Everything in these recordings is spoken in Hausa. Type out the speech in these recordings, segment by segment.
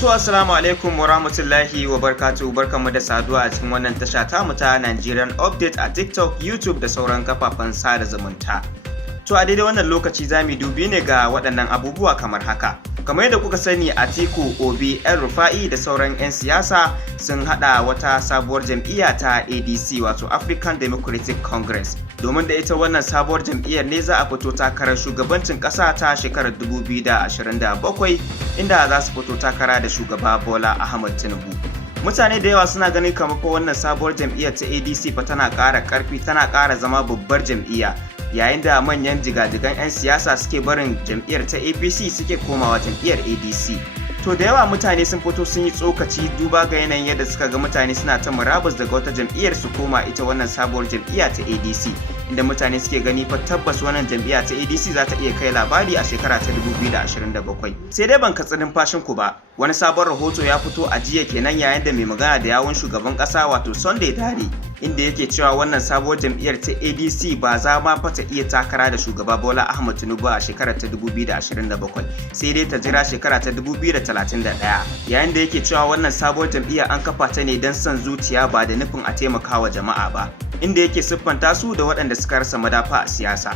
To assalamu alaikum wa rahmatullahi wa barakatuhu, barkanmu da saduwa a cikin wannan tasha ta mu ta Nigerian Update a TikTok, YouTube da sauran kafafen sada zumunta. To a daidai wannan lokaci za mu dubi ne ga waɗannan abubuwa kamar haka. Kamar yadda kuka sani, Atiku, Obi, El Rufa'i da sauran 'yan siyasa sun haɗa wata sabuwar jam'iyya ta ADC wato African Democratic Congress. Domin da ita wannan sabuwar jam'iyyar ne za a fito takarar shugabancin ƙasa ta shekarar 2027 inda za su fito takara da shugaba Bola Ahmed Tinubu. Mutane da yawa suna ganin kamar ko wannan sabuwar jam'iyyar ta ADC fa tana ƙara ƙarfi, tana ƙara zama babbar jam'iyya. Yayin da manyan jigajigan 'yan siyasa suke barin jam'iyyar ta APC suke komawa jam'iyyar ADC. To da yawa mutane sun fito sun yi tsokaci duba ga yanayin yadda suka ga mutane suna ta murabus daga wata jam'iyyar su koma ita wannan sabuwar jam'iyya ta ADC, inda mutane suke gani fa tabbas wannan jam'iyya ta ADC za ta iya kai labari a shekara ta 2027. Sai dai ban katsi numfashin ku ba, wani sabon rahoto ya fito a jiya kenan yayin da mai magana da yawun shugaban kasa wato Sunday Dare, inda yake cewa wannan sabuwar jam'iyyar ta ADC ba za ma fa ta iya takara da shugaba Bola Ahmed Tinubu a shekarar ta 2027, sai dai ta jira shekara ta 2031. Yayin da yake cewa wannan sabuwar jam'iyya an kafa ta ne don son zuciya ba da nufin a taimakawa jama'a ba, inda yake siffanta su da waɗanda suka rasa madafa a siyasa.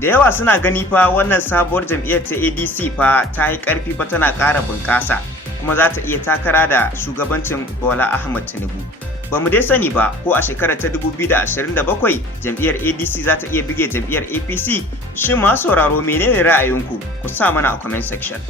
Da yawa suna gani fa wannan sabuwar jam'iyyar ta ADC fa ta yi ƙarfi fa tana ƙara bunƙasa kuma za ta iya takara da shugabancin Bola Ahmed Tinubu. Ba mu dai sani ba ko a shekarar ta 2027 jam'iyyar ADC za ta iya bige jam'iyyar APC. Shin masu sauraro menene ra'ayinku? Ku sa mana a comment section.